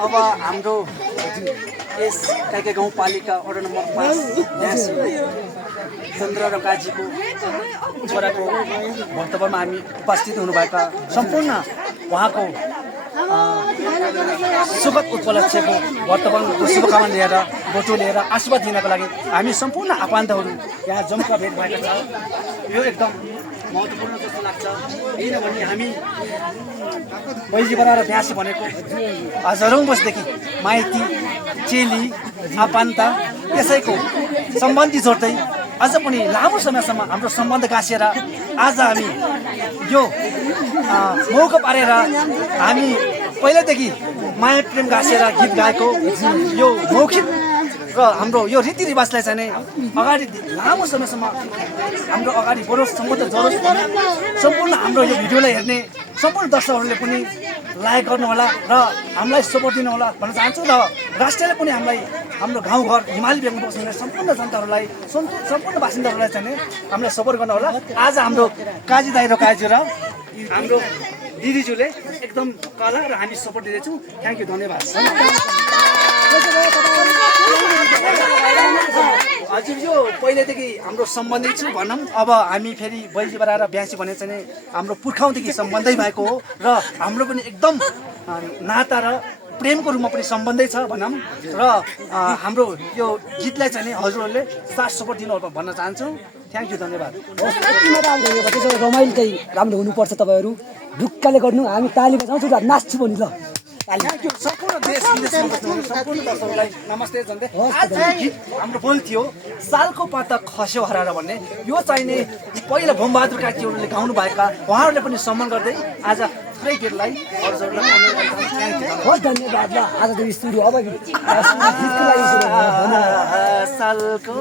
अब हाम्रो यस काइके गाउँपालिका वडा नम्बर 5 चन्द्र र काजीको छोराको भक्तव्यमा हामी उपस्थित हुनुभएका सम्पूर्ण उहाँको सुखद उपलक्ष्यको वर्तमानको शुभकामना लिएर बोटो लिएर आशीर्वाद दिनको लागि हामी सम्पूर्ण आफन्तहरू यहाँ जम्का भेट भएका छ। यो एकदम महत्त्वपूर्ण जस्तो लाग्छ किनभने हामी बैजीबरा र भ्यासी भनेको हजारौँ वर्षदेखि माइती चेली आफन्त यसैको सम्बन्धी जोड्दै अझ पनि लामो समयसम्म हाम्रो सम्बन्ध गाँसेर आज हामी यो मौका पारेर हामी पहिल्यैदेखि माया प्रेम गाँसेर गीत गाएको यो मौखिक र हाम्रो यो रीतिरिवाजलाई चाहिँ अगाडि लामो समयसम्म हाम्रो अगाडि बढोस् सम्बन्ध जोडोस् सम्पूर्ण हाम्रो यो भिडियोलाई हेर्ने सम्पूर्ण दर्शकहरूले पनि लाइक गर्नुहोला र हामीलाई सपोर्ट दिनुहोला भन्न चाहन्छु र राष्ट्रले पनि हामीलाई हाम्रो गाउँघर हिमाली बेङ्गल बस्ने सम्पूर्ण जनताहरूलाई सम्पूर्ण बासिन्दाहरूलाई चाहिँ हामीलाई सपोर्ट गर्नुहोला। आज हाम्रो काजी दाइ र काजी र हाम्रो दिदीज्यूले एकदम कला र हामी सपोर्ट दिँदैछौँ। थ्याङ्क यू, धन्यवाद। हजुर यो पहिलेदेखि हाम्रो सम्बन्धै छु भनौँ। अब हामी फेरि बैजीबरा र भ्यासी भने चाहिँ हाम्रो पुर्खाउदेखि सम्बन्धै भएको हो र हाम्रो पनि एकदम नाता र प्रेमको रूपमा पनि सम्बन्धै छ भनौँ र हाम्रो यो गीतलाई चाहिँ हजुरहरूले साथ सपोर्ट दिनु भन्न चाहन्छु। थ्याङ्क यू, धन्यवाद। रमाइलो चाहिँ राम्रो हुनुपर्छ। तपाईँहरू ढुक्काले गर्नु, हामी ताली बजाउँछु र नाच्छु पनि ल। थ्याङ्क यू सम्पूर्ण देश विदेशमा बस्नु सम्पूर्ण दर्शकहरूलाई नमस्ते जन्दै। आज गीत हाम्रो बोल थियो सालको पाता खस्यो हराएर भन्ने। यो चाहिने पहिला भोमबहादुर काकीहरूले गाउनु भएका उहाँहरूले पनि सम्मान गर्दै आज थुप्रै गीतलाई हस् धन्यवाद। ल आज त स्टुडियो अब सालको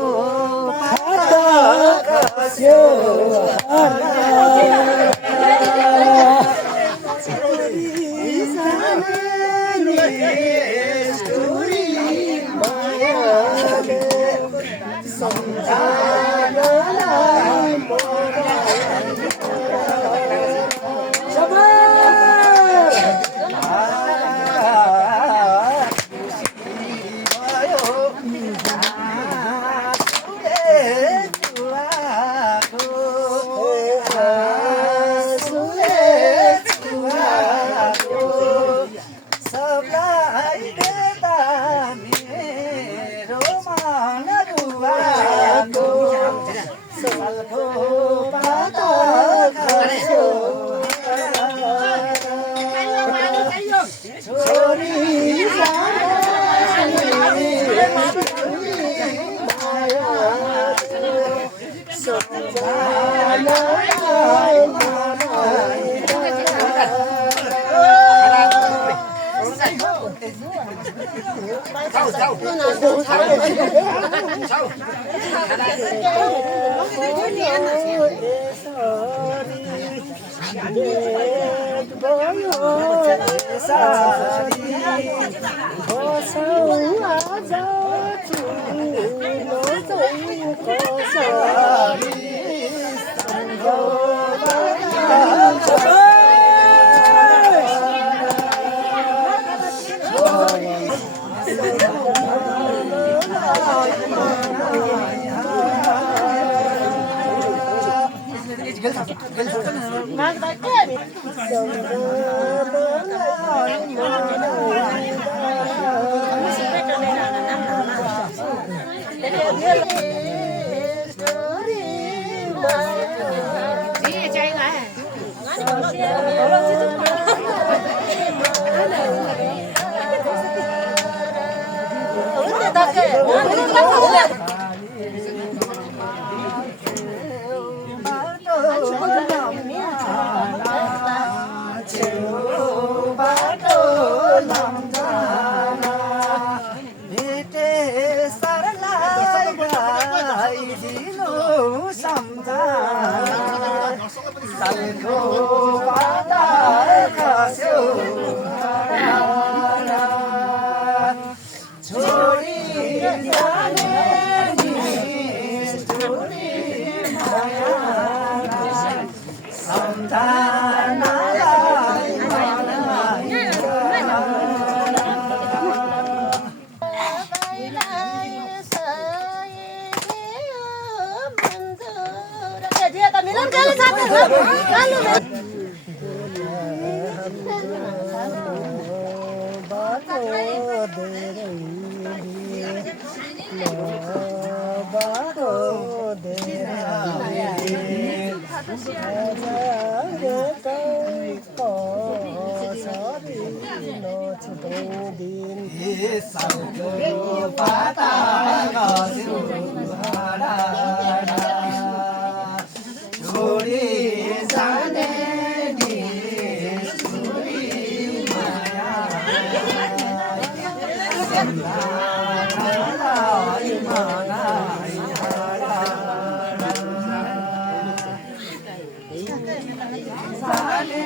Sale